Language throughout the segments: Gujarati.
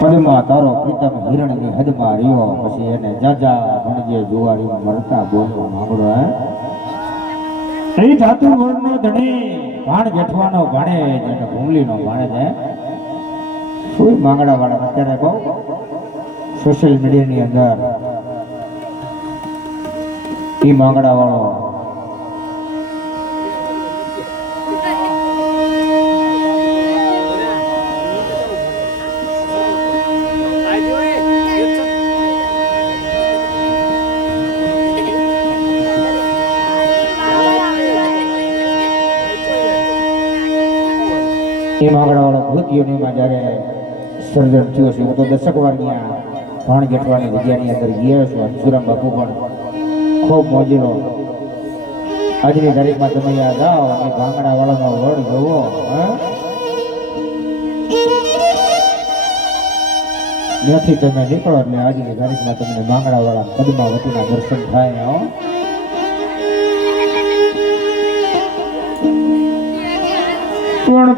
પદમાં તારો પ્રીતમ હિરણની હદમાં રહ્યો પછી એને જાજા ભણજે જુવારી મરતા બોલો માંગડો હે એ ધાતુ વર્ણનો ધણી ભાણ જેઠવાનો ભાણે જેને ભૂમલીનો ભાણે છે કોઈ માંગડા વાળા અત્યારે બહુ સોશિયલ મીડિયાની અંદર એ માંગડા વાળો એ માંગડા વાળો ભૂતિયોનીમાં જ્યારે સર્જન થયો છે હું તો દશક વાર ત્યાં ભાણ જેઠવાની જગ્યાની અંદર ગયો છું સુરામ બાપુ પણ ખૂબ મોજીલો આજની તારીખમાં તમે યાદ જાઓ એ ભાંગડા વાળાનો વડ જોવો ત્યાંથી તમે નીકળો એટલે આજની તારીખમાં તમને ભાંગડા વાળા પદ્માવતીના દર્શન થાય હો પણ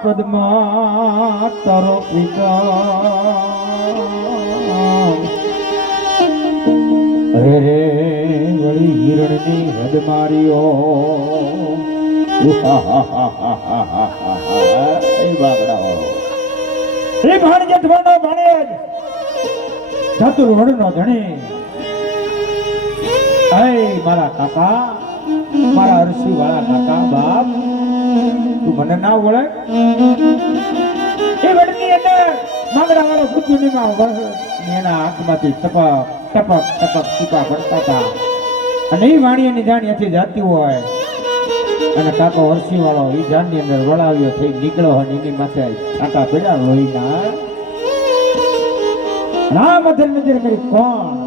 પદ્મા તારો પિતા રે રે વળી હિરણની હદ માર્યો એ બાગડા એ ભાણ જેઠવાનો ભાણેજ ચતુર વડનો ધણી એ મારા કાકા મારા અરસી વાળા કાકા બાપ તું મને ના ઓળખ એ વડની અંદર માંગડા વાળો ગુજુનીમાં એના હાથમાંથી ટપક ટપક ટપક ટીપા પડતા હતા અને એ વાણીની જાણી હતી જાતી હોય અને કાકો અરસી વાળો એ જાનની અંદર વળાવ્યો થઈ નીકળ્યો હોય એની માથે છાંટા પડ્યા લોહીના રામ અધર નજર કરી કોણ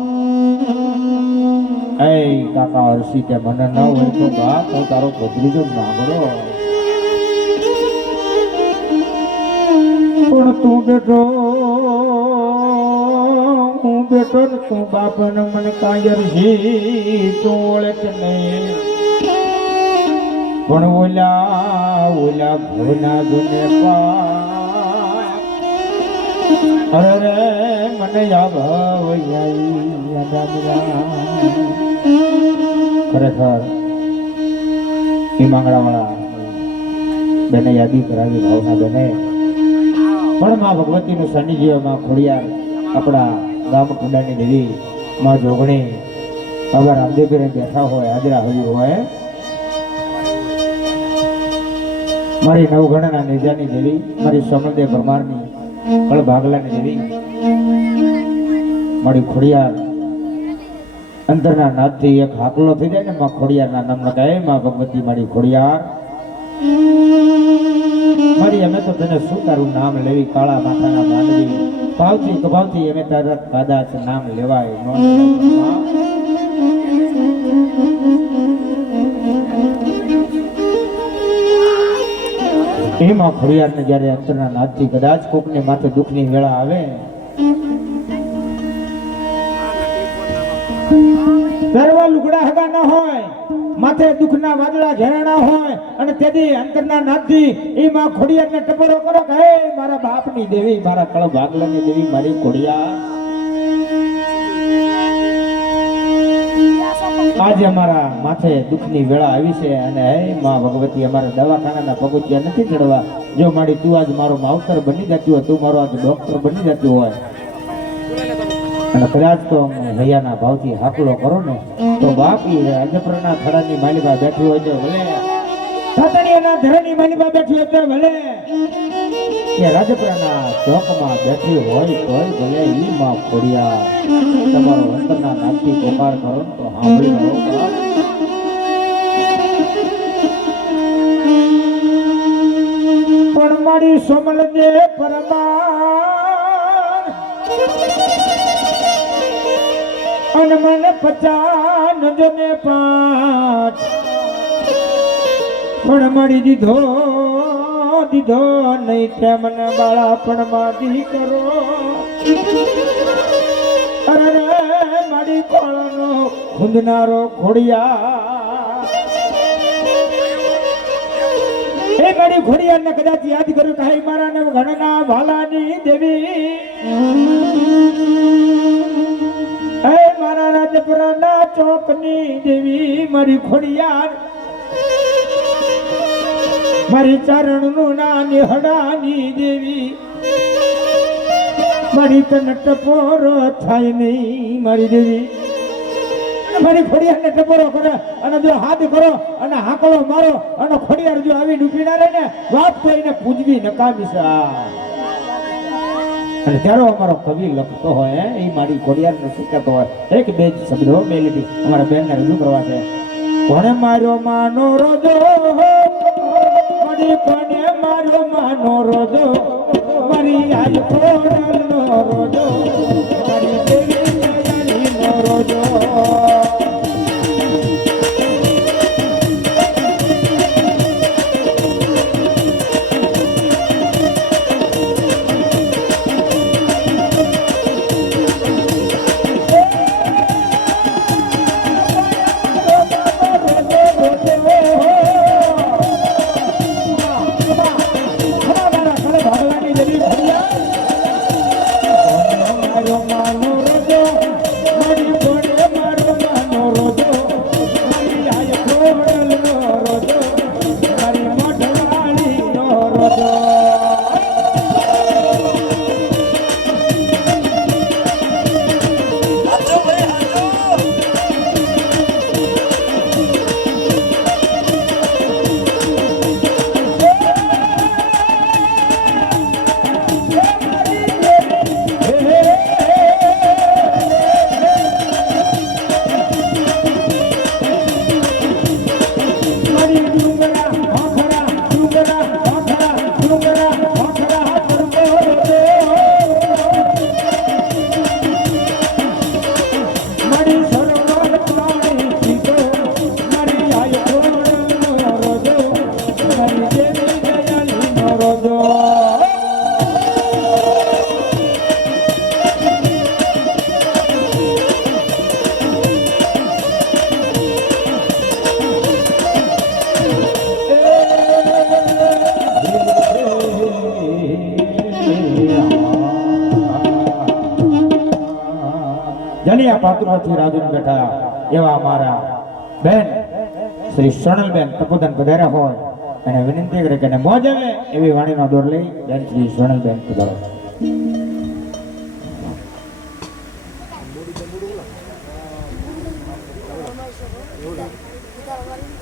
એ કાકા અરસી તે મને ન હોય તો બાપ હું તારો ભદ્રીજો નાગડો પણ તું બેઠો હું બેઠો ને તું બાપ ને મને કાયર છી તું ઓળખ નહીં પણ ઓલા ઓલા ભોના દુને પા અરે રે મને ખરેખર એ માંગડા વાળા બેને યાદી કરાવી ભાવના બેને પણ માં ભગવતીનું સાનિધ્ય માં ખોડિયાર આપણા ગામ કુંડાની દેવી માં જોગણી બાબા રામદેવપીરે બેઠા હોય હાજરા હોય મારી નવગણના નેજાની દેવી મારી સોમલદેવ પરમારની કળ ભાગલાની દેવી મારી ખોડિયાર અંતરના નાદથી એક હાકલો થઈ જાય ને માં ખોડિયારના નામ લગાય માં ભગવતી મારી ખોડિયાર મારી અમે તો તને શું તારું નામ લેવી કાળા માથાના માંડવી ભાવથી કભાવથી અમે તારા કદાચ નામ લેવાય એમાં ખોડિયારને જ્યારે અંતરના નાદથી કદાચ કોકને માથે દુઃખની વેળા આવે પહેરવા લુગડા હગા ન હોય માથે દુઃખના વાદળા ઘેરણા હોય અને તેથી અંતરના નાદથી એમાં ખોડિયારને ટપરો કરો કે હે મારા બાપની દેવી મારા કળ ભાગલાની દેવી મારી ખોડિયાર આજે અમારા માથે દુઃખની વેળા આવી છે અને હે માં ભગવતી અમારા દવાખાનાના પગથિયા નથી ચડવા જો મારી તું આજ મારો માવતર બની જતી હોય તું મારો આજ ડોક્ટર બની જતી હોય અને કદાચ તો હૈયાના ભાવથી હાકલો કરો ને તો બાપી રાજપરના થડાની માલિકા બેઠી હોય તો ભલે સાતણીયાના ધરાની માલિકા બેઠી હોય તો ભલે કે રાજપરાના ચોકમાં બેઠી હોય તોય ભલે ઈ માં ખોડિયાર તમારો અંતરના નામથી પોકાર કરો તો સાંભળી લો પણ મારી સોમલદેવ પરમાર અને મને 50 જને 5 પણ મળી દીધો નહીં તે મને બાળાપણમાં દીકરો અરે મારી કોળનો ખૂંદનારો ખોડિયા એ મારી ઘોડિયાને કદાચ યાદ કર્યું કે હાય મારા ને ઘણના વાલાની દેવી હે મારા રાજપુરાના ચોકની દેવી મારી ઘોડિયાર મારી ચરણનું ના નિહડાની દેવી મારી તન ટપોરો થાય નહીં મારી દેવી મારી ખોડિયારને ટપોરો કરે અને જો હાથ કરો અને હાકલો મારો અને ખોડિયાર જો આવી ડૂબી ના રહે ને વાત તો એને પૂજવી નકામી છે અને ત્યારે અમારો કવિ લખતો હોય એ મારી ખોડિયારને શું કહેતો હોય એક બે જ શબ્દો બે લીટી અમારા બેનને રજૂ કરવા છે કોણે માર્યો માનો રોજો કોણે માર્યો માનો રોજો મારી આજ ખોડલનો રોજો મારી દેવી દયાળીનો રોજો જલિયા પાત્રથી રાજન બેઠા એવા અમારા બેન શ્રી સોનલબેન તપોધન પધાર્યા હોય અને વિનંતી કરે કે મોજ આવે એવી વાણીનો દોર લઈ બેન શ્રી સોનલબેન પધારો. Udah.